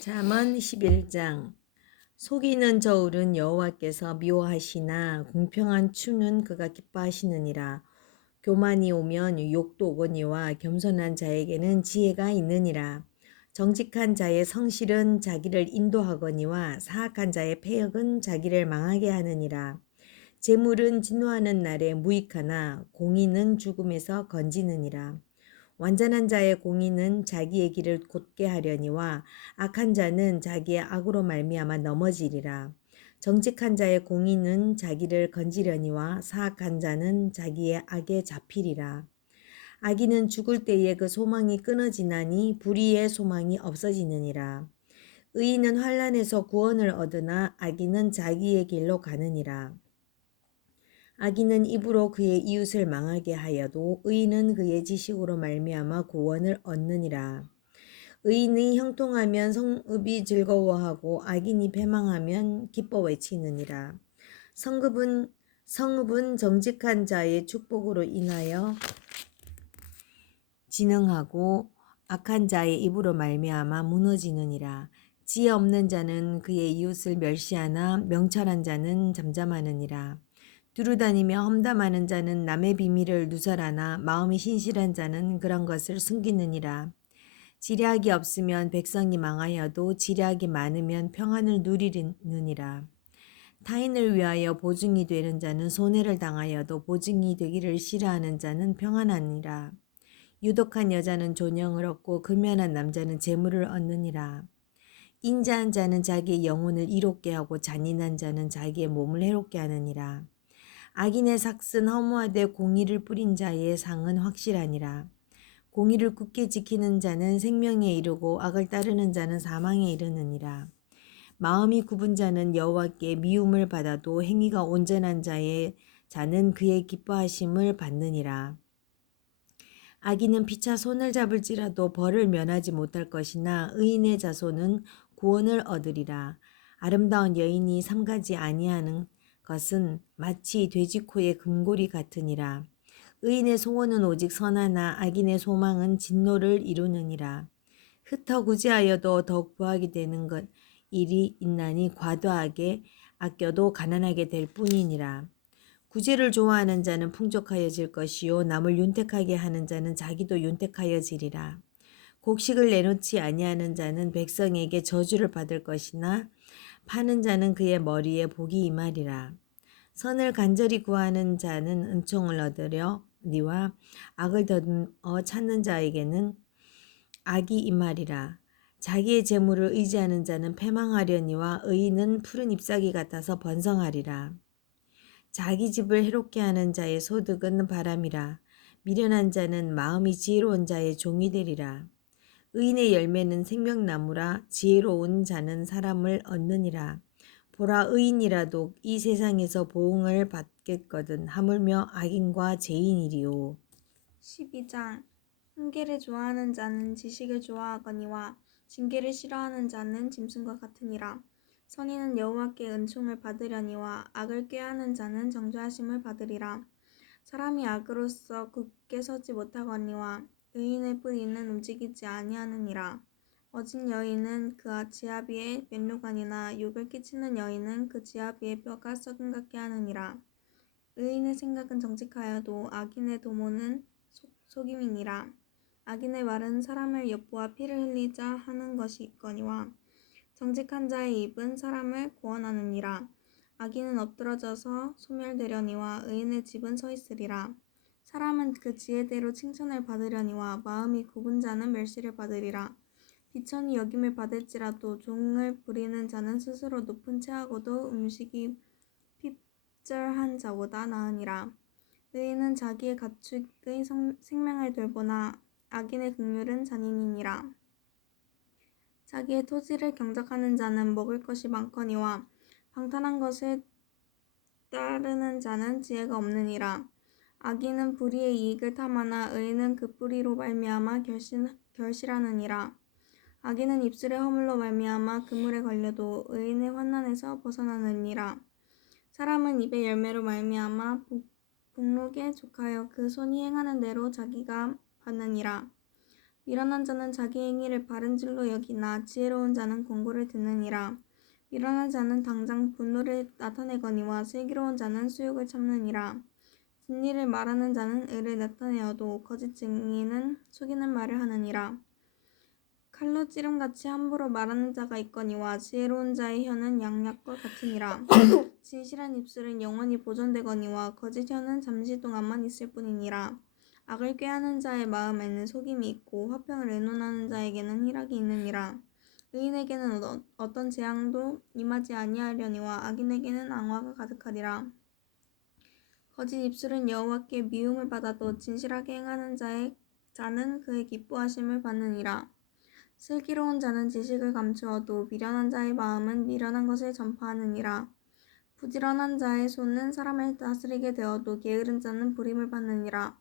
잠언 11장. 속이는 저울은 여호와께서 미워하시나 공평한 추는 그가 기뻐하시느니라. 교만이 오면 욕도 오거니와 겸손한 자에게는 지혜가 있느니라. 정직한 자의 성실은 자기를 인도하거니와 사악한 자의 패역은 자기를 망하게 하느니라. 재물은 진노하는 날에 무익하나 공의는 죽음에서 건지느니라. 완전한 자의 공의는 자기의 길을 곧게 하려니와 악한 자는 자기의 악으로 말미암아 넘어지리라. 정직한 자의 공의는 자기를 건지려니와 사악한 자는 자기의 악에 잡히리라. 악인은 죽을 때에 그 소망이 끊어지나니 불의의 소망이 없어지느니라. 의인은 환난에서 구원을 얻으나 악인은 자기의 길로 가느니라. 악인은 입으로 그의 이웃을 망하게 하여도 의인은 그의 지식으로 말미암아 구원을 얻느니라. 의인이 형통하면 성읍이 즐거워하고 악인이 패망하면 기뻐 외치느니라. 성읍은 정직한 자의 축복으로 인하여 진흥하고 악한 자의 입으로 말미암아 무너지느니라. 지혜 없는 자는 그의 이웃을 멸시하나 명철한 자는 잠잠하느니라. 두루다니며 험담하는 자는 남의 비밀을 누설하나 마음이 신실한 자는 그런 것을 숨기느니라. 지략이 없으면 백성이 망하여도 지략이 많으면 평안을 누리느니라. 타인을 위하여 보증이 되는 자는 손해를 당하여도 보증이 되기를 싫어하는 자는 평안하니라. 유독한 여자는 존영을 얻고 근면한 남자는 재물을 얻느니라. 인자한 자는 자기의 영혼을 이롭게 하고 잔인한 자는 자기의 몸을 해롭게 하느니라. 악인의 삭은 허무하되 공의를 뿌린 자의 상은 확실하니라. 공의를 굳게 지키는 자는 생명에 이르고 악을 따르는 자는 사망에 이르느니라. 마음이 굽은 자는 여호와께 미움을 받아도 행위가 온전한 자는 그의 기뻐하심을 받느니라. 악인은 피차 손을 잡을지라도 벌을 면하지 못할 것이나 의인의 자손은 구원을 얻으리라. 아름다운 여인이 삼가지 아니하는 것은 마치 돼지코의 금고리 같으니라. 의인의 소원은 오직 선하나 악인의 소망은 진노를 이루느니라. 흩어 구제하여도 더욱 부하게 되는 것 일이 있나니 과도하게 아껴도 가난하게 될 뿐이니라. 구제를 좋아하는 자는 풍족하여질 것이요 남을 윤택하게 하는 자는 자기도 윤택하여지리라. 곡식을 내놓지 아니하는 자는 백성에게 저주를 받을 것이나 파는 자는 그의 머리에 복이 임하리라. 선을 간절히 구하는 자는 은총을 얻으려니와 악을 더듬어 찾는 자에게는 악이 임하리라. 자기의 재물을 의지하는 자는 패망하려니와 의인은 푸른 잎사귀 같아서 번성하리라. 자기 집을 해롭게 하는 자의 소득은 바람이라. 미련한 자는 마음이 지혜로운 자의 종이 되리라. 의인의 열매는 생명나무라. 지혜로운 자는 사람을 얻느니라. 보라, 의인이라도 이 세상에서 보응을 받겠거든 하물며 악인과 죄인이리요. 12장. 훈계를 좋아하는 자는 지식을 좋아하거니와 징계를 싫어하는 자는 짐승과 같으니라. 선인은 여호와께 은총을 받으려니와 악을 꾀하는 자는 정죄하심을 받으리라. 사람이 악으로서 굳게 서지 못하거니와 의인의 뿌리는 움직이지 아니하느니라. 어진 여인은 그 지아비의 면류관이나 욕을 끼치는 여인은 그 지아비의 뼈가 썩은 같게 하느니라. 의인의 생각은 정직하여도 악인의 도모는 속임이니라. 악인의 말은 사람을 엿보아 피를 흘리자 하는 것이거니와 정직한 자의 입은 사람을 구원하느니라. 악인은 엎드러져서 소멸되려니와 의인의 집은 서 있으리라. 사람은 그 지혜대로 칭찬을 받으려니와 마음이 굽은 자는 멸시를 받으리라. 비천이 여김을 받을지라도 종을 부리는 자는 스스로 높은 채하고도 음식이 핍절한 자보다 나으니라. 의인은 자기의 가축의 생명을 돌보나 악인의 긍휼은 잔인이니라. 자기의 토지를 경작하는 자는 먹을 것이 많거니와 방탕한 것을 따르는 자는 지혜가 없느니라. 악인은 불의의 이익을 탐하나 의인은 그 뿌리로 말미암아 결실하느니라. 악인은 입술의 허물로 말미암아 그물에 걸려도 의인의 환난에서 벗어나느니라. 사람은 입의 열매로 말미암아 복록에 족하여 그 손이 행하는 대로 자기가 받느니라. 미련한 자는 자기 행위를 바른 줄로 여기나 지혜로운 자는 권고를 듣느니라. 미련한 자는 당장 분노를 나타내거니와 슬기로운 자는 수욕을 참느니라. 진리를 말하는 자는 의를 나타내어도 거짓 증인은 속이는 말을 하느니라. 칼로 찌름같이 함부로 말하는 자가 있거니와 지혜로운 자의 혀는 양약과 같으니라. 진실한 입술은 영원히 보존되거니와 거짓 혀는 잠시 동안만 있을 뿐이니라. 악을 꾀하는 자의 마음에는 속임이 있고 화평을 의논하는 자에게는 희락이 있느니라. 의인에게는 어떤 재앙도 임하지 아니하려니와 악인에게는 앙화가 가득하리라. 거짓 입술은 여호와께 미움을 받아도 진실하게 행하는 자는 그의 기뻐하심을 받느니라. 슬기로운 자는 지식을 감추어도 미련한 자의 마음은 미련한 것을 전파하느니라. 부지런한 자의 손은 사람을 다스리게 되어도 게으른 자는 부림을 받느니라.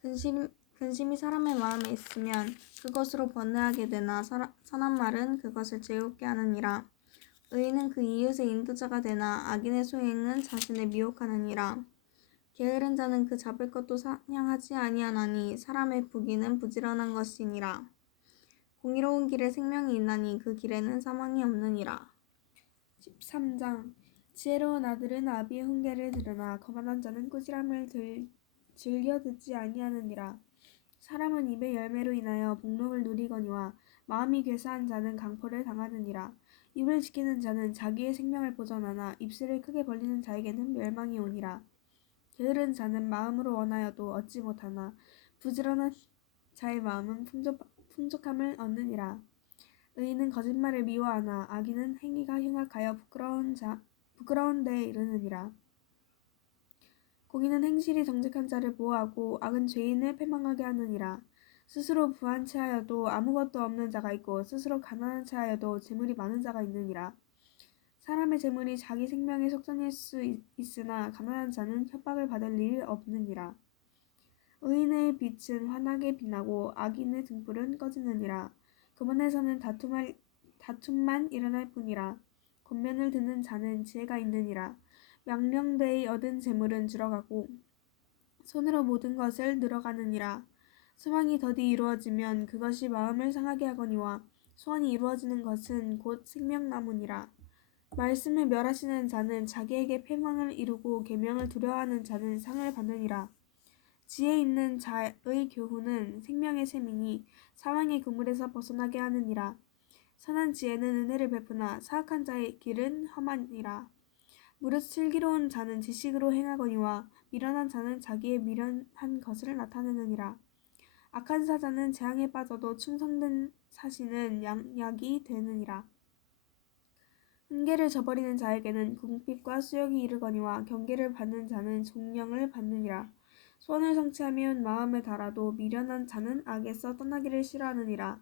근심이 사람의 마음에 있으면 그것으로 번뇌하게 되나 선한 말은 그것을 즐겁게 하느니라. 의인은 그 이웃의 인도자가 되나 악인의 소행은 자신을 미혹하느니라. 게으른 자는 그 잡을 것도 사냥하지 아니하나니 사람의 부귀는 부지런한 것이니라. 공의로운 길에 생명이 있나니 그 길에는 사망이 없느니라. 13장 지혜로운 아들은 아비의 훈계를 들으나 거만한 자는 꾸지람을 즐겨 듣지 아니하느니라. 사람은 입의 열매로 인하여 복록을 누리거니와 마음이 괴사한 자는 강포를 당하느니라. 입을 지키는 자는 자기의 생명을 보전하나 입술을 크게 벌리는 자에게는 멸망이 오니라. 게으른 자는 마음으로 원하여도 얻지 못하나 부지런한 자의 마음은 풍족함을 얻느니라. 의인은 거짓말을 미워하나 악인은 행위가 흉악하여 부끄러운 데에 이르느니라. 공의는 행실이 정직한 자를 보호하고 악은 죄인을 패망하게 하느니라. 스스로 부한 채하여도 아무것도 없는 자가 있고 스스로 가난한 채하여도 재물이 많은 자가 있느니라. 사람의 재물이 자기 생명의 속전일 수 있으나 가난한 자는 협박을 받을 일이 없느니라. 의인의 빛은 환하게 빛나고 악인의 등불은 꺼지느니라. 교만에서는 다툼만 일어날 뿐이라. 권면을 듣는 자는 지혜가 있느니라. 명령되이 얻은 재물은 줄어가고 손으로 모든 것을 늘어가느니라. 소망이 더디 이루어지면 그것이 마음을 상하게 하거니와 소원이 이루어지는 것은 곧 생명나무니라. 말씀을 멸하시는 자는 자기에게 패망을 이루고 계명을 두려워하는 자는 상을 받느니라. 지혜 있는 자의 교훈은 생명의 샘이니 사망의 그물에서 벗어나게 하느니라. 선한 지혜는 은혜를 베푸나 사악한 자의 길은 험하니라. 무릇 슬기로운 자는 지식으로 행하거니와 미련한 자는 자기의 미련한 것을 나타내느니라. 악한 사자는 재앙에 빠져도 충성된 사시는 양약이 되느니라. 훈계를 저버리는 자에게는 궁핍과 수욕이 이르거니와 경계를 받는 자는 종령을 받느니라. 소원을 성취하면 마음에 달아도 미련한 자는 악에서 떠나기를 싫어하느니라.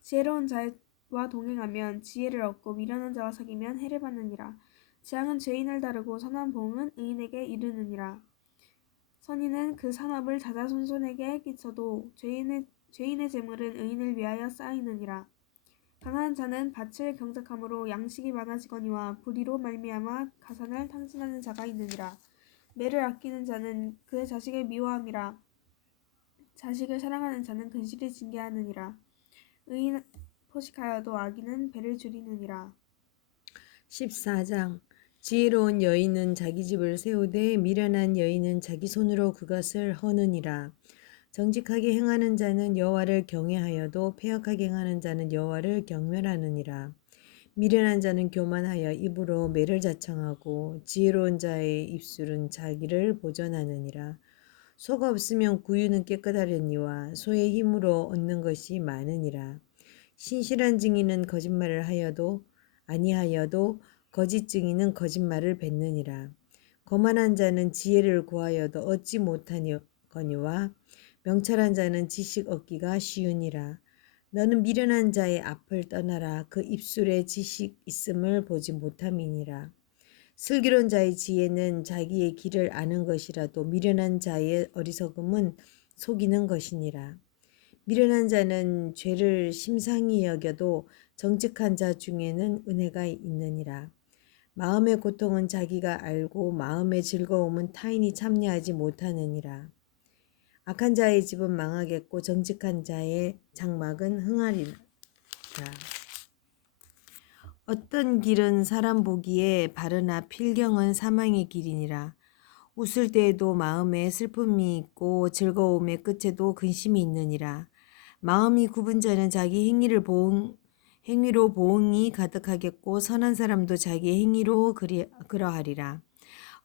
지혜로운 자와 동행하면 지혜를 얻고 미련한 자와 사귀면 해를 받느니라. 재앙은 죄인을 다루고 선한 보응은 의인에게 이르느니라. 선인은 그 산업을 자자손손에게 끼쳐도 죄인의 재물은 의인을 위하여 쌓이느니라. 가난한 자는 밭을 경작함으로 양식이 많아지거니와 불의로 말미암아 가산을 탕진하는 자가 있느니라. 매를 아끼는 자는 그의 자식을 미워함이라. 자식을 사랑하는 자는 근실을 징계하느니라. 의인 포식하여도 악인은 배를 줄이느니라. 14장 지혜로운 여인은 자기 집을 세우되 미련한 여인은 자기 손으로 그것을 허느니라. 정직하게 행하는 자는 여호와를 경외하여도 패역하게 행하는 자는 여호와를 경멸하느니라. 미련한 자는 교만하여 입으로 매를 자청하고 지혜로운 자의 입술은 자기를 보전하느니라. 소가 없으면 구유는 깨끗하려니와 소의 힘으로 얻는 것이 많으니라. 신실한 증인은 거짓말을 하여도 아니하여도 거짓 증인은 거짓말을 뱉느니라. 거만한 자는 지혜를 구하여도 얻지 못하거니와 명철한 자는 지식 얻기가 쉬우니라. 너는 미련한 자의 앞을 떠나라. 그 입술에 지식 있음을 보지 못함이니라. 슬기로운 자의 지혜는 자기의 길을 아는 것이라도 미련한 자의 어리석음은 속이는 것이니라. 미련한 자는 죄를 심상히 여겨도 정직한 자 중에는 은혜가 있느니라. 마음의 고통은 자기가 알고 마음의 즐거움은 타인이 참여하지 못하느니라. 악한 자의 집은 망하겠고 정직한 자의 장막은 흥하리라. 어떤 길은 사람 보기에 바르나 필경은 사망의 길이니라. 웃을 때에도 마음에 슬픔이 있고 즐거움의 끝에도 근심이 있느니라. 마음이 굽은 자는 자기 행위로 보응이 가득하겠고 선한 사람도 자기 행위로 그러하리라.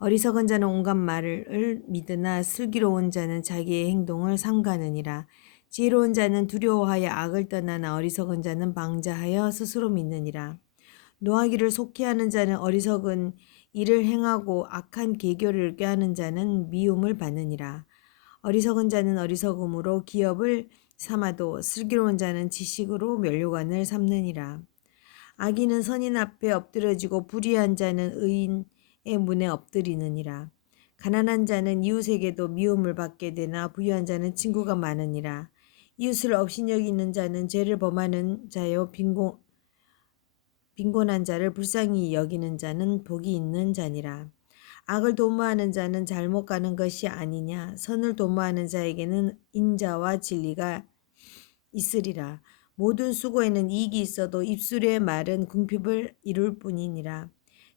어리석은 자는 온갖 말을 믿으나 슬기로운 자는 자기의 행동을 삼가느니라. 지혜로운 자는 두려워하여 악을 떠나나 어리석은 자는 방자하여 스스로 믿느니라. 노하기를 속히하는 자는 어리석은 일을 행하고 악한 계교를 꾀하는 자는 미움을 받느니라. 어리석은 자는 어리석음으로 기업을 삼아도 슬기로운 자는 지식으로 면류관을 삼느니라. 악인은 선인 앞에 엎드려지고 불의한 자는 의인의 문에 엎드리느니라. 가난한 자는 이웃에게도 미움을 받게 되나 부유한 자는 친구가 많으니라. 이웃을 업신여기는 자는 죄를 범하는 자요 빈곤한 자를 불쌍히 여기는 자는 복이 있는 자니라. 악을 도모하는 자는 잘못 가는 것이 아니냐. 선을 도모하는 자에게는 인자와 진리가 있으리라. 모든 수고에는 이익이 있어도 입술의 말은 궁핍을 이룰 뿐이니라.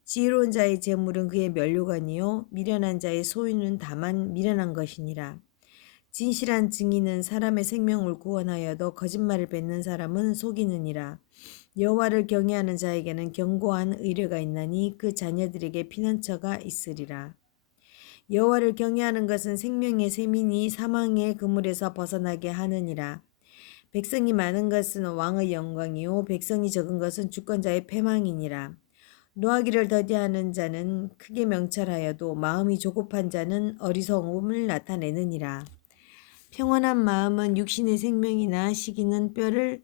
지혜로운 자의 재물은 그의 면류관이요 미련한 자의 소유는 다만 미련한 것이니라. 진실한 증인은 사람의 생명을 구원하여도 거짓말을 뱉는 사람은 속이느니라. 여호와를 경외하는 자에게는 견고한 의뢰가 있나니 그 자녀들에게 피난처가 있으리라. 여호와를 경외하는 것은 생명의 셈이니 사망의 그물에서 벗어나게 하느니라. 백성이 많은 것은 왕의 영광이요 백성이 적은 것은 주권자의 패망이니라. 노하기를 더디하는 자는 크게 명철하여도 마음이 조급한 자는 어리석음을 나타내느니라. 평온한 마음은 육신의 생명이나 시기는 뼈를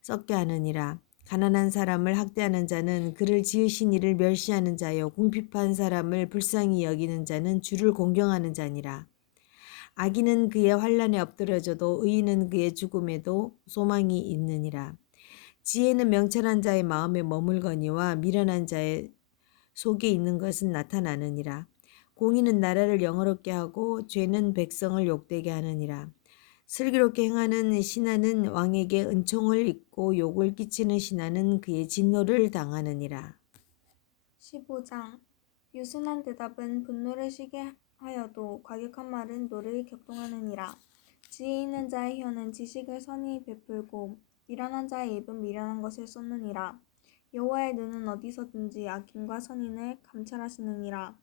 썩게 하느니라. 가난한 사람을 학대하는 자는 그를 지으신 이를 멸시하는 자요 궁핍한 사람을 불쌍히 여기는 자는 주를 공경하는 자니라. 악인은 그의 환난에 엎드려져도 의인은 그의 죽음에도 소망이 있느니라. 지혜는 명철한 자의 마음에 머물거니와 미련한 자의 속에 있는 것은 나타나느니라. 공의는 나라를 영화롭게 하고 죄는 백성을 욕되게 하느니라. 슬기롭게 행하는 신하는 왕에게 은총을 입고 욕을 끼치는 신하는 그의 진노를 당하느니라. 15장 유순한 대답은 분노를 쉬게 하여도 과격한 말은 노를 격동하느니라. 지혜 있는 자의 혀는 지식을 선히 베풀고 미련한 자의 입은 미련한 것을 쏟느니라. 여호와의 눈은 어디서든지 악인과 선인을 감찰하시느니라.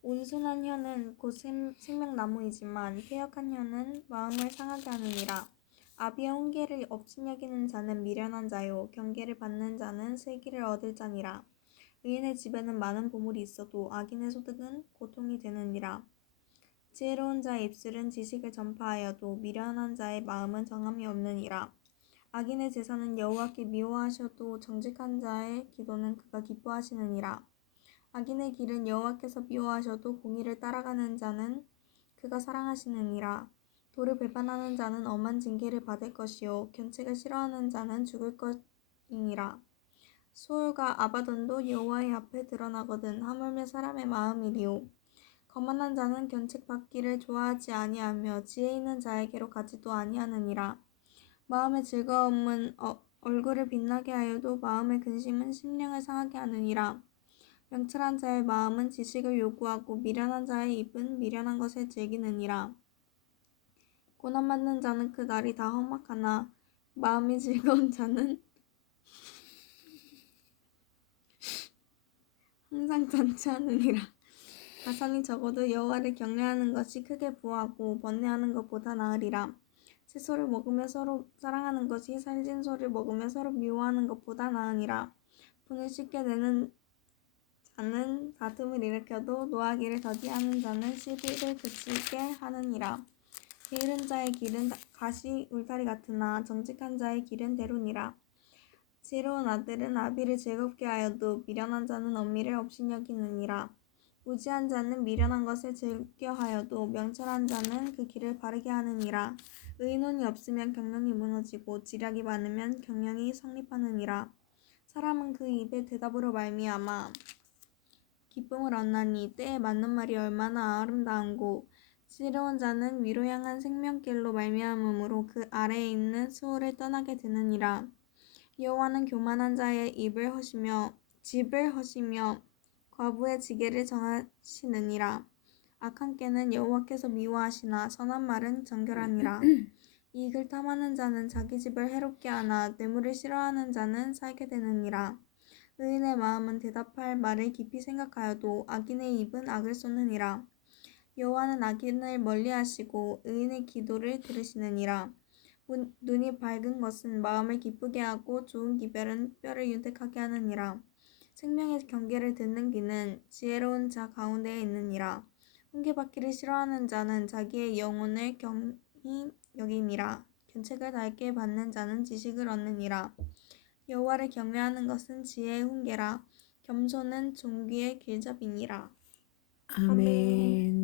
온순한 혀는 곧 생명나무이지만 패역한 혀는 마음을 상하게 하느니라. 아비의 훈계를 업신여기는 자는 미련한 자요 경계를 받는 자는 슬기를 얻을 자니라. 의인의 집에는 많은 보물이 있어도 악인의 소득은 고통이 되느니라. 지혜로운 자의 입술은 지식을 전파하여도 미련한 자의 마음은 정함이 없느니라. 악인의 제사는 여호와께 미워하셔도 정직한 자의 기도는 그가 기뻐하시느니라. 악인의 길은 여호와께서 미워하셔도 공의를 따라가는 자는 그가 사랑하시느니라. 도를 배반하는 자는 엄한 징계를 받을 것이요 견책을 싫어하는 자는 죽을 것이니라. 소울과 아바돈도 여호와의 앞에 드러나거든 하물며 사람의 마음이리요. 거만한 자는 견책받기를 좋아하지 아니하며 지혜 있는 자에게로 가지도 아니하느니라. 마음의 즐거움은 얼굴을 빛나게 하여도 마음의 근심은 심령을 상하게 하느니라. 명철한 자의 마음은 지식을 요구하고 미련한 자의 입은 미련한 것을 즐기느니라. 고난받는 자는 그 날이 다 험악하나 마음이 즐거운 자는 항상 잔치하느니라. 가산이 적어도 여호와를 경외하는 것이 크게 부하고 번뇌하는 것보다 나으리라. 채소를 먹으며 서로 사랑하는 것이 살진 소를 먹으며 서로 미워하는 것보다 나으니라. 분을 씻게 내는 자는 다툼을 일으켜도 노하기를 더디하는 자는 시비를 그치게 하느니라. 게으른 자의 길은 가시 울타리 같으나 정직한 자의 길은 대로니라. 지혜로운 아들은 아비를 즐겁게 하여도 미련한 자는 엄미를 업신여기느니라. 무지한 자는 미련한 것을 즐겨하여도 명철한 자는 그 길을 바르게 하느니라. 의논이 없으면 경영이 무너지고 지략이 많으면 경영이 성립하느니라. 사람은 그 입의 대답으로 말미암아 기쁨을 얻나니 때에 맞는 말이 얼마나 아름다운고 지혜로운 자는 위로 향한 생명길로 말미암음으로 그 아래에 있는 수월을 떠나게 되느니라. 여호와는 교만한 자의 집을 허시며 과부의 지게를 정하시느니라. 악한 꾀는 여호와께서 미워하시나 선한 말은 정결하니라. 이익을 탐하는 자는 자기 집을 해롭게 하나 뇌물을 싫어하는 자는 살게 되느니라. 의인의 마음은 대답할 말을 깊이 생각하여도 악인의 입은 악을 쏟느니라. 여호와는 악인을 멀리하시고 의인의 기도를 들으시느니라. 눈이 밝은 것은 마음을 기쁘게 하고 좋은 기별은 뼈를 윤택하게 하느니라. 생명의 경계를 듣는 귀는 지혜로운 자 가운데에 있느니라. 훈계받기를 싫어하는 자는 자기의 영혼을 경히 여기니라. 견책을 밝게 받는 자는 지식을 얻느니라. 여호와를 경외하는 것은 지혜의 훈계라. 겸손은 존귀의 길잡이니라. 아멘.